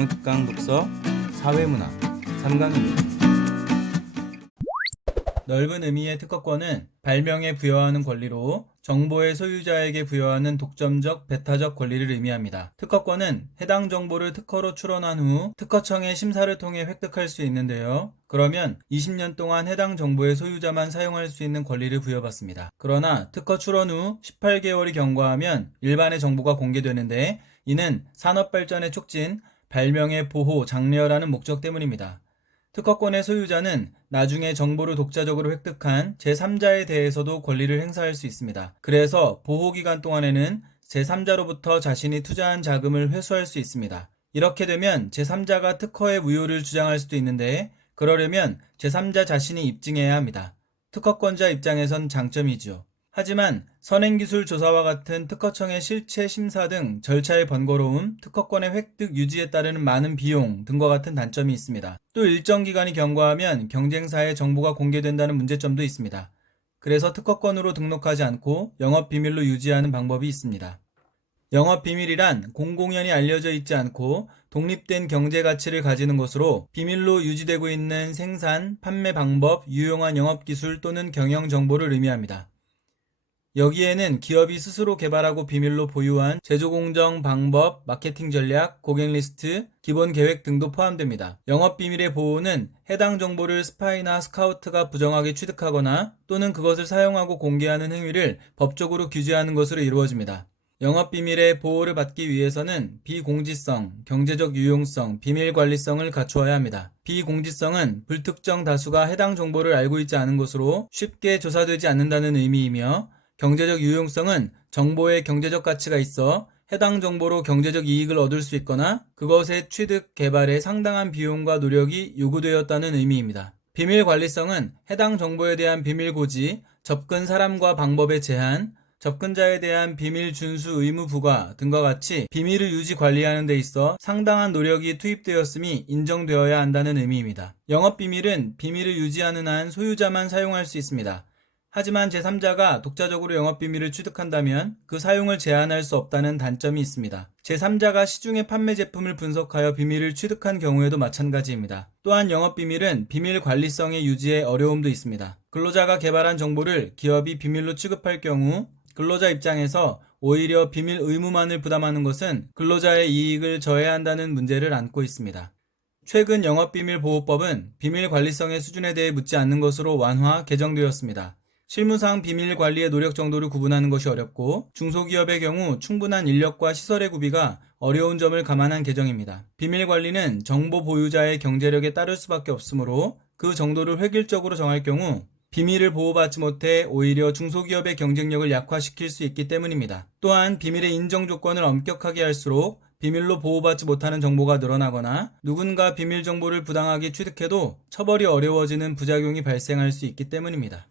수능 특강 독서 사회문화 3강입니다. 넓은 의미의 특허권은 발명에 부여하는 권리로 정보의 소유자에게 부여하는 독점적, 배타적 권리를 의미합니다. 특허권은 해당 정보를 특허로 출원한 후 특허청의 심사를 통해 획득할 수 있는데요. 그러면 20년 동안 해당 정보의 소유자만 사용할 수 있는 권리를 부여받습니다. 그러나 특허 출원 후 18개월이 경과하면 일반의 정보가 공개되는데 이는 산업발전의 촉진, 발명의 보호, 장려라는 목적 때문입니다. 특허권의 소유자는 나중에 정보를 독자적으로 획득한 제3자에 대해서도 권리를 행사할 수 있습니다. 그래서 보호기간 동안에는 제3자로부터 자신이 투자한 자금을 회수할 수 있습니다. 이렇게 되면 제3자가 특허의 무효를 주장할 수도 있는데 그러려면 제3자 자신이 입증해야 합니다. 특허권자 입장에선 장점이죠. 하지만 선행기술 조사와 같은 특허청의 실체 심사 등 절차의 번거로움, 특허권의 획득 유지에 따르는 많은 비용 등과 같은 단점이 있습니다. 또 일정 기간이 경과하면 경쟁사의 정보가 공개된다는 문제점도 있습니다. 그래서 특허권으로 등록하지 않고 영업비밀로 유지하는 방법이 있습니다. 영업비밀이란 공공연히 알려져 있지 않고 독립된 경제가치를 가지는 것으로 비밀로 유지되고 있는 생산, 판매 방법, 유용한 영업기술 또는 경영정보를 의미합니다. 여기에는 기업이 스스로 개발하고 비밀로 보유한 제조 공정 방법, 마케팅 전략, 고객 리스트, 기본 계획 등도 포함됩니다. 영업비밀의 보호는 해당 정보를 스파이나 스카우트가 부정하게 취득하거나 또는 그것을 사용하고 공개하는 행위를 법적으로 규제하는 것으로 이루어집니다. 영업비밀의 보호를 받기 위해서는 비공지성, 경제적 유용성, 비밀관리성을 갖추어야 합니다. 비공지성은 불특정 다수가 해당 정보를 알고 있지 않은 것으로 쉽게 조사되지 않는다는 의미이며 경제적 유용성은 정보에 경제적 가치가 있어 해당 정보로 경제적 이익을 얻을 수 있거나 그것의 취득, 개발에 상당한 비용과 노력이 요구되었다는 의미입니다. 비밀관리성은 해당 정보에 대한 비밀 고지, 접근 사람과 방법의 제한, 접근자에 대한 비밀 준수 의무 부과 등과 같이 비밀을 유지 관리하는 데 있어 상당한 노력이 투입되었음이 인정되어야 한다는 의미입니다. 영업비밀은 비밀을 유지하는 한 소유자만 사용할 수 있습니다. 하지만 제3자가 독자적으로 영업비밀을 취득한다면 그 사용을 제한할 수 없다는 단점이 있습니다. 제3자가 시중의 판매 제품을 분석하여 비밀을 취득한 경우에도 마찬가지입니다. 또한 영업비밀은 비밀 관리성의 유지에 어려움도 있습니다. 근로자가 개발한 정보를 기업이 비밀로 취급할 경우 근로자 입장에서 오히려 비밀 의무만을 부담하는 것은 근로자의 이익을 저해한다는 문제를 안고 있습니다. 최근 영업비밀보호법은 비밀관리성의 수준에 대해 묻지 않는 것으로 완화, 개정되었습니다. 실무상 비밀 관리의 노력 정도를 구분하는 것이 어렵고 중소기업의 경우 충분한 인력과 시설의 구비가 어려운 점을 감안한 개정입니다. 비밀 관리는 정보 보유자의 경제력에 따를 수밖에 없으므로 그 정도를 획일적으로 정할 경우 비밀을 보호받지 못해 오히려 중소기업의 경쟁력을 약화시킬 수 있기 때문입니다. 또한 비밀의 인정 조건을 엄격하게 할수록 비밀로 보호받지 못하는 정보가 늘어나거나 누군가 비밀 정보를 부당하게 취득해도 처벌이 어려워지는 부작용이 발생할 수 있기 때문입니다.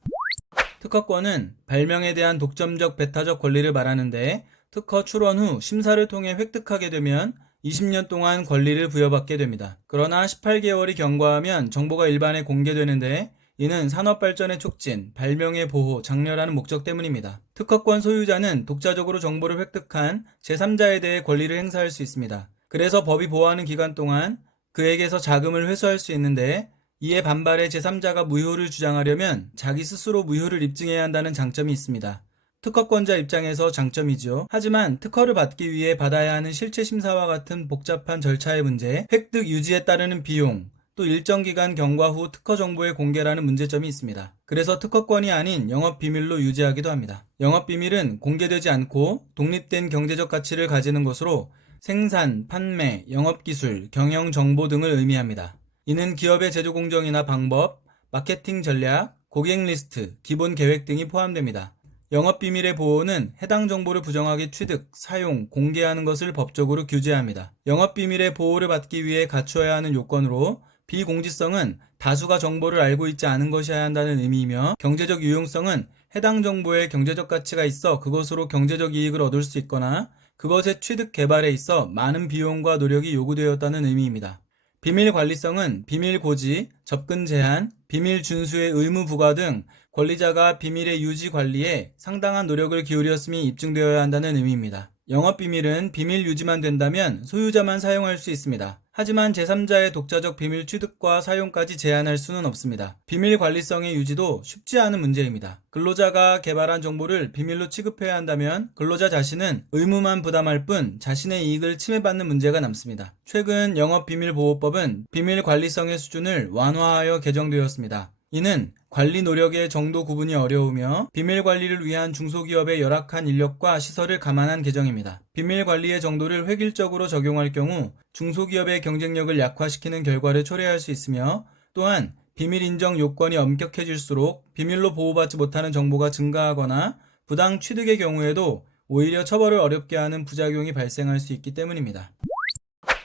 특허권은 발명에 대한 독점적, 배타적 권리를 말하는데 특허 출원 후 심사를 통해 획득하게 되면 20년 동안 권리를 부여받게 됩니다. 그러나 18개월이 경과하면 정보가 일반에 공개되는데 이는 산업발전의 촉진, 발명의 보호, 장려라는 목적 때문입니다. 특허권 소유자는 독자적으로 정보를 획득한 제3자에 대해 권리를 행사할 수 있습니다. 그래서 법이 보호하는 기간 동안 그에게서 자금을 회수할 수 있는데 이에 반발해 제3자가 무효를 주장하려면 자기 스스로 무효를 입증해야 한다는 장점이 있습니다. 특허권자 입장에서 장점이죠. 하지만 특허를 받기 위해 받아야 하는 실체 심사와 같은 복잡한 절차의 문제, 획득 유지에 따르는 비용, 또 일정 기간 경과 후 특허 정보의 공개라는 문제점이 있습니다. 그래서 특허권이 아닌 영업비밀로 유지하기도 합니다. 영업비밀은 공개되지 않고 독립된 경제적 가치를 가지는 것으로 생산, 판매, 영업기술, 경영정보 등을 의미합니다. 이는 기업의 제조 공정이나 방법, 마케팅 전략, 고객 리스트, 기본 계획 등이 포함됩니다. 영업비밀의 보호는 해당 정보를 부정하게 취득, 사용, 공개하는 것을 법적으로 규제합니다. 영업비밀의 보호를 받기 위해 갖추어야 하는 요건으로 비공지성은 다수가 정보를 알고 있지 않은 것이어야 한다는 의미이며 경제적 유용성은 해당 정보에 경제적 가치가 있어 그것으로 경제적 이익을 얻을 수 있거나 그것의 취득 개발에 있어 많은 비용과 노력이 요구되었다는 의미입니다. 비밀 관리성은 비밀 고지, 접근 제한, 비밀 준수의 의무 부과 등 권리자가 비밀의 유지 관리에 상당한 노력을 기울였음이 입증되어야 한다는 의미입니다. 영업비밀은 비밀 유지만 된다면 소유자만 사용할 수 있습니다. 하지만 제3자의 독자적 비밀 취득과 사용까지 제한할 수는 없습니다. 비밀 관리성의 유지도 쉽지 않은 문제입니다. 근로자가 개발한 정보를 비밀로 취급해야 한다면 근로자 자신은 의무만 부담할 뿐 자신의 이익을 침해받는 문제가 남습니다. 최근 영업비밀보호법은 비밀 관리성의 수준을 완화하여 개정되었습니다. 이는 관리 노력의 정도 구분이 어려우며 비밀 관리를 위한 중소기업의 열악한 인력과 시설을 감안한 개정입니다. 비밀 관리의 정도를 획일적으로 적용할 경우 중소기업의 경쟁력을 약화시키는 결과를 초래할 수 있으며, 또한 비밀 인정 요건이 엄격해질수록 비밀로 보호받지 못하는 정보가 증가하거나 부당 취득의 경우에도 오히려 처벌을 어렵게 하는 부작용이 발생할 수 있기 때문입니다.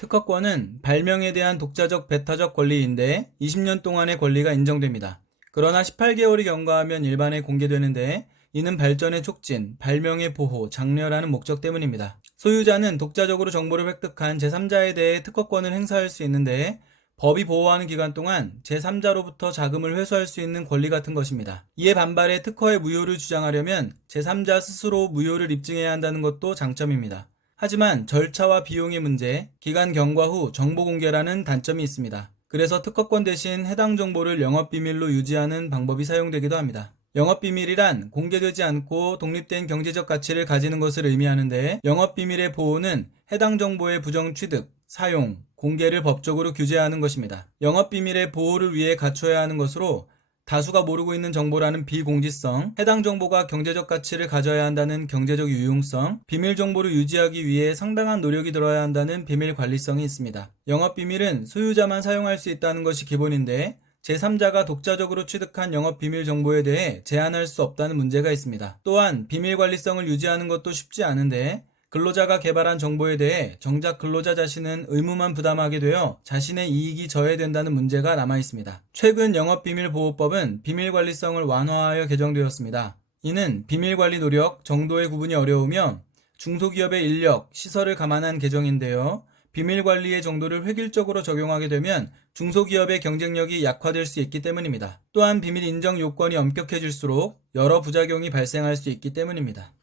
특허권은 발명에 대한 독자적 배타적 권리인데 20년 동안의 권리가 인정됩니다. 그러나 18개월이 경과하면 일반에 공개되는데, 이는 발전의 촉진, 발명의 보호, 장려라는 목적 때문입니다. 소유자는 독자적으로 정보를 획득한 제3자에 대해 특허권을 행사할 수 있는데, 법이 보호하는 기간 동안 제3자로부터 자금을 회수할 수 있는 권리 같은 것입니다. 이에 반발해 특허의 무효를 주장하려면 제3자 스스로 무효를 입증해야 한다는 것도 장점입니다. 하지만 절차와 비용의 문제, 기간 경과 후 정보 공개라는 단점이 있습니다. 그래서 특허권 대신 해당 정보를 영업비밀로 유지하는 방법이 사용되기도 합니다. 영업비밀이란 공개되지 않고 독립된 경제적 가치를 가지는 것을 의미하는데, 영업비밀의 보호는 해당 정보의 부정 취득, 사용, 공개를 법적으로 규제하는 것입니다. 영업비밀의 보호를 위해 갖춰야 하는 것으로 다수가 모르고 있는 정보라는 비공지성, 해당 정보가 경제적 가치를 가져야 한다는 경제적 유용성, 비밀 정보를 유지하기 위해 상당한 노력이 들어야 한다는 비밀 관리성이 있습니다. 영업비밀은 소유자만 사용할 수 있다는 것이 기본인데, 제3자가 독자적으로 취득한 영업비밀 정보에 대해 제한할 수 없다는 문제가 있습니다. 또한 비밀 관리성을 유지하는 것도 쉽지 않은데, 근로자가 개발한 정보에 대해 정작 근로자 자신은 의무만 부담하게 되어 자신의 이익이 저해된다는 문제가 남아있습니다. 최근 영업비밀보호법은 비밀관리성을 완화하여 개정되었습니다. 이는 비밀관리 노력, 정도의 구분이 어려우며 중소기업의 인력, 시설을 감안한 개정인데요. 비밀관리의 정도를 획일적으로 적용하게 되면 중소기업의 경쟁력이 약화될 수 있기 때문입니다. 또한 비밀 인정 요건이 엄격해질수록 여러 부작용이 발생할 수 있기 때문입니다.